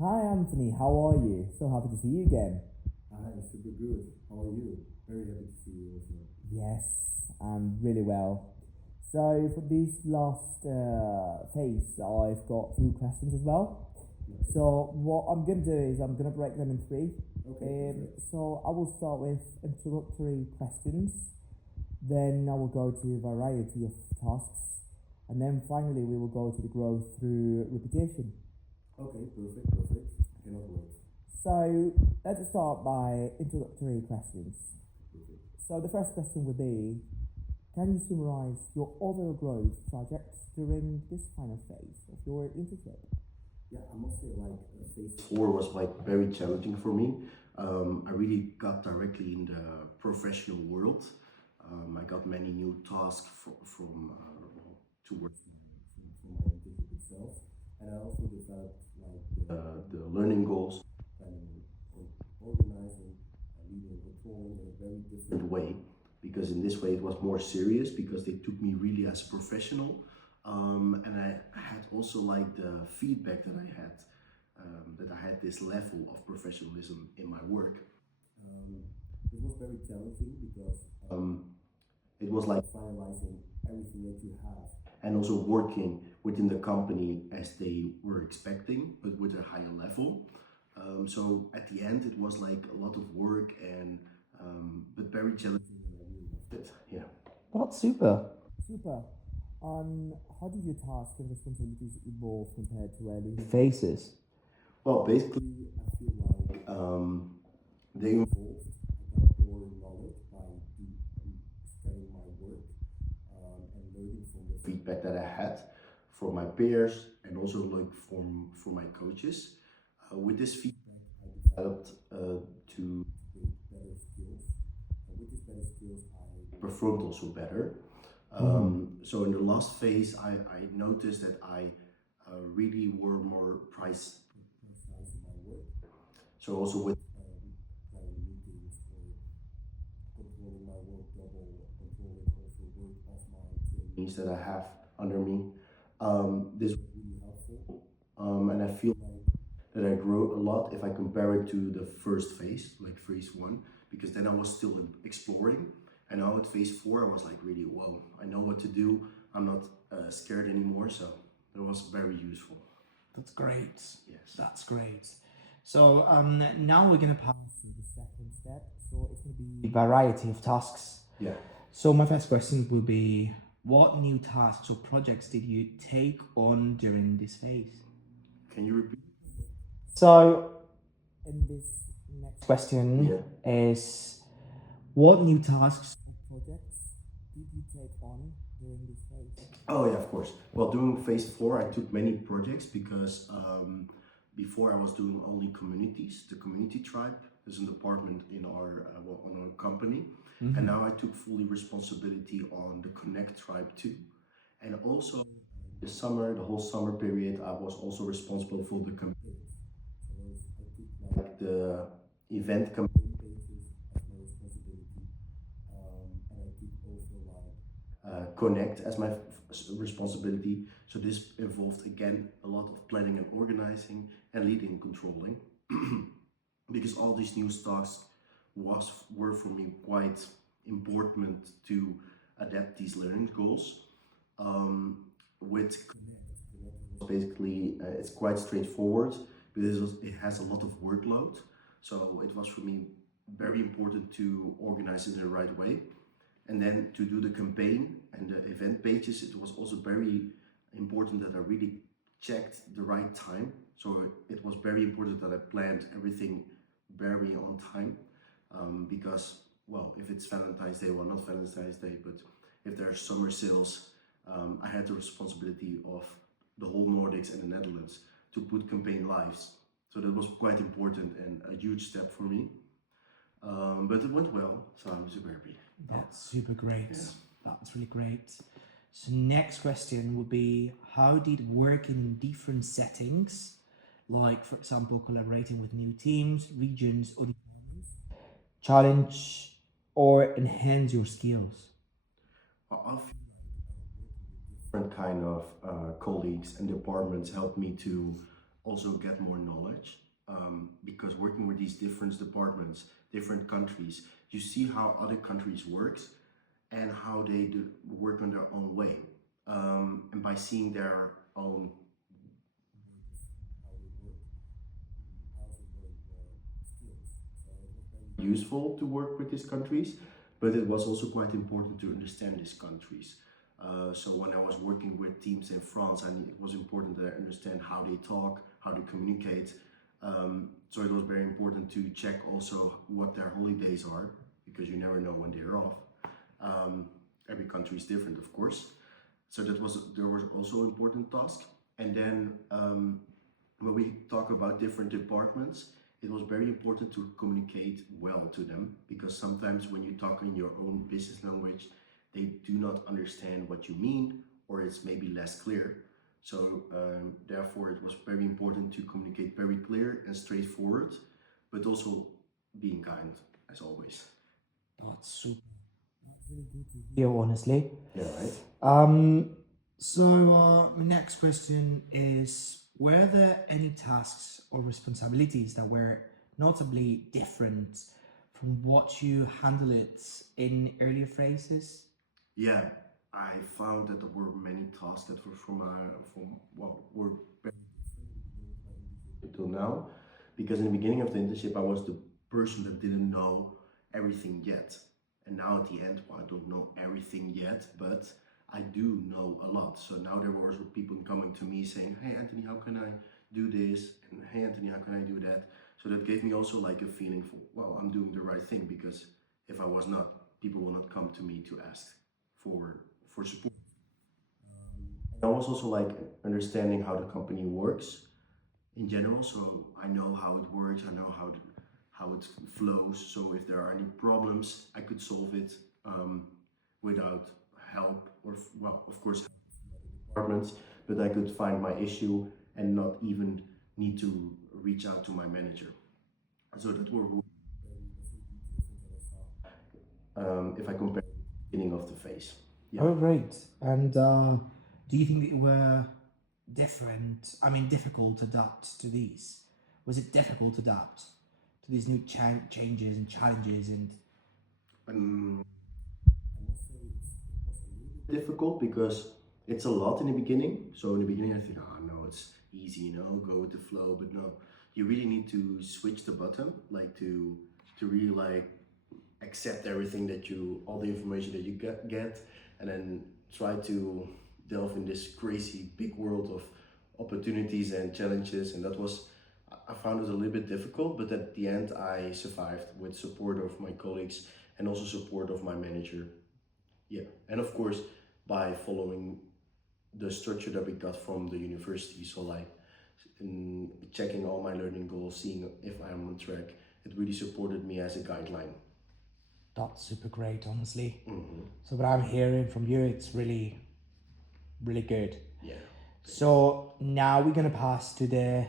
Hi Anthony, how are you? So happy to see you again. Hi, super good. How are you? Very happy to see you also. Yes, I'm really well. So for this last phase, I've got a few questions as well. Nice. So what I'm gonna do is I'm gonna break them in three. Okay, perfect. So I will start with introductory questions, then I will go to a variety of tasks, and then finally we will go to the growth through repetition. Okay, perfect, perfect. I cannot wait. So let's start by introductory questions. Perfect. So the first question would be, can you summarize your overall growth project during this final phase of your internship? Yeah, I must say, phase four was very challenging for me. I really got directly in the professional world. I got many new tasks from towards from my internship itself, and I also developed the learning goals, planning, organizing, leading, and controlling in a very different way. Because in this way it was more serious because they took me really as a professional, and I had also the feedback that I had this level of professionalism in my work. Um, it was very challenging because it was like finalizing everything that you have and also working within the company as they were expecting, but with a higher level. So at the end, it was like a lot of work and but very challenging, and I really loved it. Yeah. That's super. Super. How did your tasks and responsibilities evolve compared to early phases? Well, basically, I feel they involved. I got more knowledge by studying my work and learning from the feedback that I had from my peers and also from my coaches. With this feedback, I developed to build better skills, and with these better skills, I performed also better. So in the last phase, I noticed that I really were more precise in my work. So also with planning meetings or controlling my work double, controlling also work of my trainees that I have under me. This was really helpful, and I feel that I grew a lot if I compare it to the first phase, like phase one, because then I was still exploring, and now at phase four I was like really, whoa, I know what to do. I'm not scared anymore, so it was very useful. That's great. Yes. That's great. So now we're gonna pass to the second step. So it's gonna be variety of tasks. Yeah. So my first question will be, what new tasks or projects did you take on during this phase? Can you repeat? So in this next question is, what new tasks or projects did you take on during this phase? Oh yeah, of course. Well, during phase four, I took many projects because before I was doing only communities. The community tribe is a department in our on our company, and now I took fully responsibility on the Connect tribe too. And also the summer, the whole summer period, I was also responsible for the campaigns. So I took the event campaign pages as my responsibility, and I took also Connect as my responsibility. So this involved again a lot of planning and organizing and leading and controlling, because all these new tasks were for me quite important to adapt these learning goals. With Connect, basically it's quite straightforward, but it has a lot of workload. So it was for me very important to organize it in the right way. And then to do the campaign and the event pages, it was also very important that I really checked the right time. So it was very important that I planned everything very on time, because, well, if it's Valentine's Day, well, not Valentine's Day, but if there are summer sales, I had the responsibility of the whole Nordics and the Netherlands to put campaign lives. So that was quite important and a huge step for me. But it went well, so I'm super happy. That's super great. Yeah. That's really great. So next question would be, how did working in different settings, like for example collaborating with new teams, regions, or departments, challenge or enhance your skills? I feel different kind of colleagues and departments helped me to also get more knowledge, because working with these different departments, different countries, you see how other countries works and how they do work on their own way, and by seeing their own useful to work with these countries, but it was also quite important to understand these countries. So when I was working with teams in France, and it was important that I understand how they talk, how they communicate. So it was very important to check also what their holidays are, because you never know when they're off. Every country is different, of course. So there was also important task. And then when we talk about different departments, it was very important to communicate well to them, because sometimes when you talk in your own business language, they do not understand what you mean, or it's maybe less clear. So therefore it was very important to communicate very clear and straightforward, but also being kind, as always. That's super. That's really good to hear, honestly. Yeah, right? So my next question is, were there any tasks or responsibilities that were notably different from what you handled it in earlier phases? Yeah, I found that there were many tasks that were were very until now, because in the beginning of the internship I was the person that didn't know everything yet, and now at the end, well, I don't know everything yet, but I do know a lot. So now there were also people coming to me saying, hey Anthony, how can I do this, and hey Anthony, how can I do that? So that gave me also like a feeling for, well, I'm doing the right thing, because if I was not, people will not come to me to ask for support. I was also like understanding how the company works in general, so I know how it works, I know how it flows. So if there are any problems, I could solve it without help, or well, of course, departments, but I could find my issue and not even need to reach out to my manager. So that were if I compare the beginning of the phase. Yeah. Oh, great. And do you think it were different? I mean, difficult to adapt to these? Was it difficult to adapt to these new changes and challenges? And Um, difficult because it's a lot in the beginning. So in the beginning, I think, oh no, it's easy, go with the flow. But no, you really need to switch the button, like to really like accept everything that all the information that you get, and then try to delve in this crazy big world of opportunities and challenges. And that was, I found it a little bit difficult, but at the end I survived with support of my colleagues and also support of my manager. Yeah, and of course by following the structure that we got from the university. So like checking all my learning goals, seeing if I'm on track, it really supported me as a guideline. that's super great, honestly. Mm-hmm. So what I'm hearing from you, it's really, really good. Yeah. So now we're gonna pass to the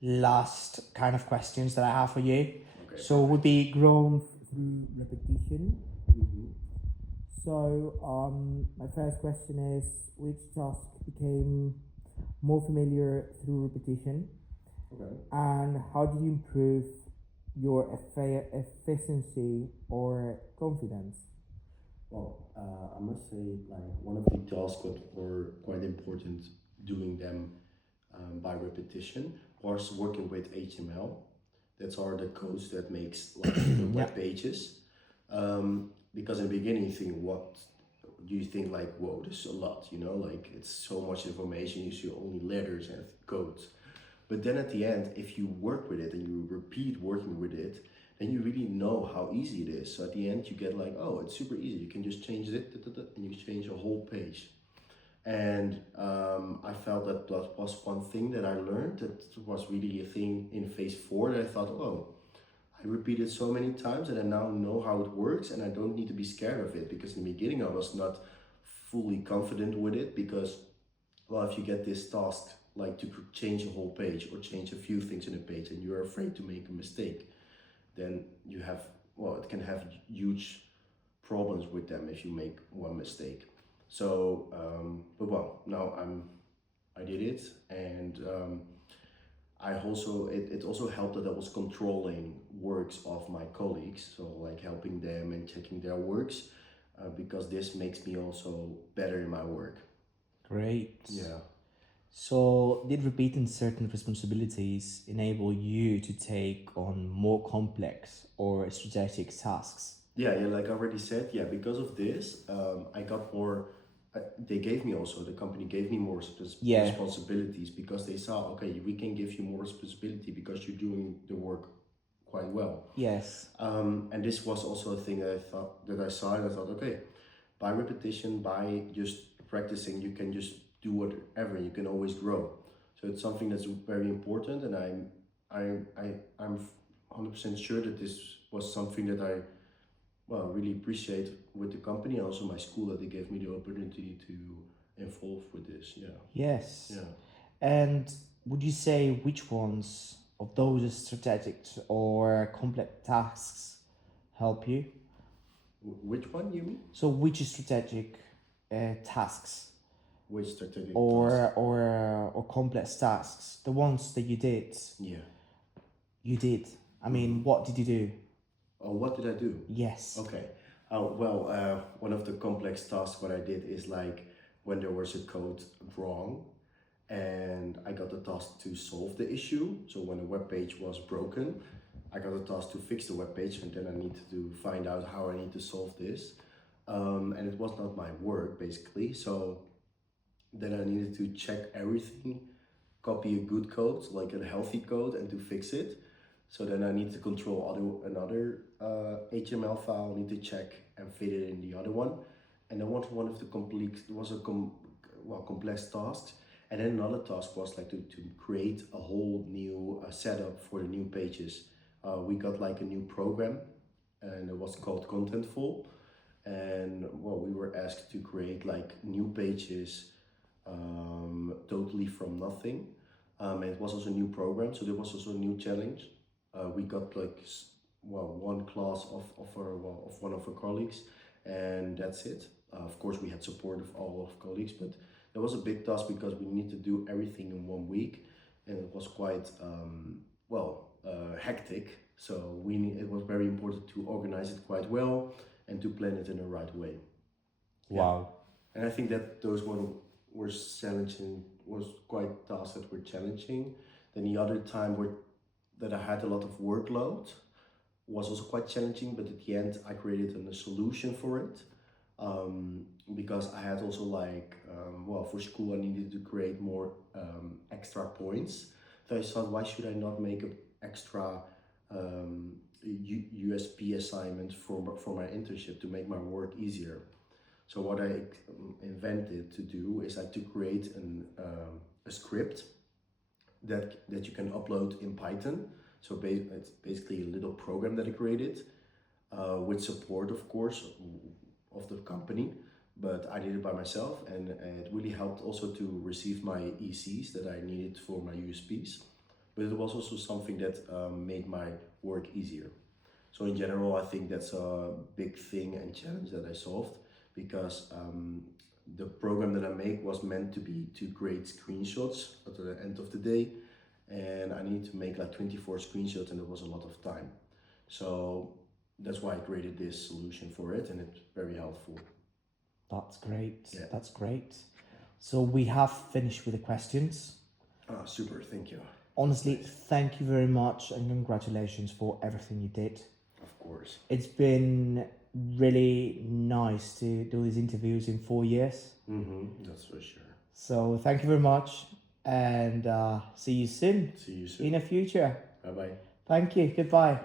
last kind of questions that I have for you. Okay. So would be grown through repetition. Mm-hmm. So my first question is, which task became more familiar through repetition, Okay. and how did you improve your efficiency or confidence? Well, I must say, like one of the tasks that were quite important doing them by repetition was working with HTML. That's are the codes that makes like the web pages. Because in the beginning you think, what do you think, like, whoa, this is a lot, like it's so much information, you see only letters and codes. But then at the end, if you work with it and you repeat working with it, then you really know how easy it is. So at the end you get like, oh, it's super easy, you can just change it, and you change a whole page. And I felt that that was one thing that I learned, that was really a thing in phase 4, that I thought, oh, I repeated so many times and I now know how it works, and I don't need to be scared of it, because in the beginning I was not fully confident with it, because, well, if you get this task, like to change a whole page or change a few things in a page, and you're afraid to make a mistake, then you have, well, it can have huge problems with them if you make one mistake. So, but well, now I did it, and it also helped that I was controlling works of my colleagues, so like helping them and checking their works, because this makes me also better in my work. Great. Yeah. So, did repeating certain responsibilities enable you to take on more complex or strategic tasks? Yeah, yeah, like I already said, yeah, because of this, I got more. They gave me also, the company gave me more Yeah. responsibilities because they saw, okay, we can give you more responsibility because you're doing the work quite well. Yes. And this was also a thing that I saw, and I thought, okay, by repetition, by just practicing, you can just do whatever. You can always grow. So it's something that's very important, and I'm 100% sure that this was something that I really appreciate with the company, and also my school, that they gave me the opportunity to involve with this. Yeah. Yes. Yeah. And would you say which ones of those strategic or complex tasks help you? Which one you mean? So, which strategic tasks Which strategic task? or complex tasks, the ones that you did? Yeah. You did. I mean, what did you do? Oh, what did I do? Yes. Okay. One of the complex tasks what I did is like when there was a code wrong, and I got the task to solve the issue. So when a web page was broken, I got a task to fix the web page, and then I needed to find out how I need to solve this. And it was not my work basically. So then I needed to check everything, copy a good code, like a healthy code, and to fix it. So then I need to control another HTML file, need to check and fit it in the other one. And then one of the complex tasks. And then another task was like to create a whole new setup for the new pages. We got like a new program, and it was called Contentful. And we were asked to create like new pages totally from nothing. And it was also a new program, so there was also a new challenge. We got like one class of one of our colleagues, and that's it. Of course, we had support of all of colleagues, but that was a big task because we need to do everything in 1 week, and it was quite hectic. So it was very important to organize it quite well and to plan it in the right way. Wow. And I think that those were challenging, was quite tasks that were challenging. Then the other time that I had a lot of workload was also quite challenging, but at the end I created a solution for it. Because I had also for school I needed to create more extra points. So I thought, why should I not make an extra USP assignment for my internship to make my work easier? So what I invented to do is to create a script that you can upload in Python. So it's basically a little program that I created with support, of course, of the company. But I did it by myself, and it really helped also to receive my ECs that I needed for my USPs. But it was also something that made my work easier. So in general, I think that's a big thing and challenge that I solved, because the program that I make was meant to create screenshots at the end of the day, and I needed to make like 24 screenshots, and it was a lot of time. So that's why I created this solution for it, and it's very helpful. That's great. Yeah. That's great. So we have finished with the questions. Super, thank you. Honestly, thank you very much, and congratulations for everything you did. Of course. It's been really nice to do these interviews in 4 years. That's for sure. So thank you very much, and see you soon. See you soon. In the future. Bye-bye. Thank you. Goodbye.